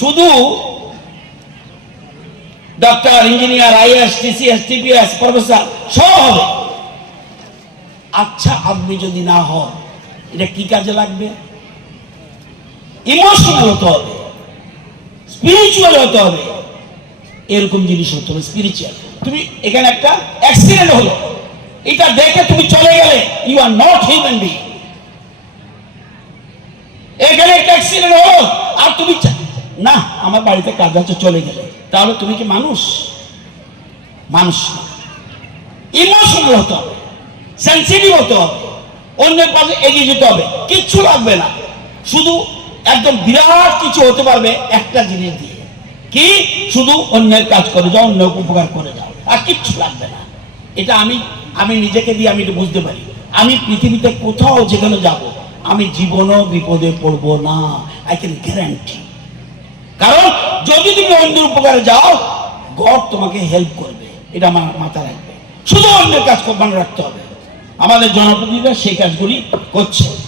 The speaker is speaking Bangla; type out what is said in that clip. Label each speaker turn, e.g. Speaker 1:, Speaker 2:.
Speaker 1: শুধু doctor engineer, IAS, TCS, TPS, professor, সব হবে। আচ্ছা আপনি যদি না হন, এটা কি কাজে লাগবে? ইমোশনাল হতে হবে স্পিরিচুয়াল হতে হবে। এরকম জিনিস হতে হবে স্পিরিচুয়াল তুমি এখানে একটা অ্যাক্সিডেন্ট হলো। এটা দেখে তুমি চলে গেলে you are not human being এখানে একটা অ্যাক্সিডেন্ট হলো, আর তুমি না, আমার বাড়িতে কাজ আছে, চলে গেলে। তাহলে তুমি কি মানুষ? মানুষ ইমোশনাল হতে হবে সেন্সিটিভ হতে হবে, অন্যের পাশে এগিয়ে যেতে হবে, কিচ্ছু লাগবে না। শুধু একদম বিরাট কিছু হতে পারবে একটা জিনিস দিয়ে। কি? শুধু অন্যের কাজ করে যাও অন্য উপকার করে যাও, আর কিচ্ছু লাগবে না। এটা আমি আমি নিজেকে দিয়ে আমি এটা বুঝতে পারি। আমি পৃথিবীতে কোথাও যেখানে যাব, আমি জীবনও বিপদে পড়ব না। আই ক্যান গ্যারান্টি কারণ যদি তুমি অন্যের উপকারে যাও, গড তোমাকে হেল্প করবে। এটা আমার মাথা রাখবে। শুধু অন্যের কাজ মনে রাখতে হবে। আমাদের জনপ্রতিনিধিরা সেই কাজগুলি করছে।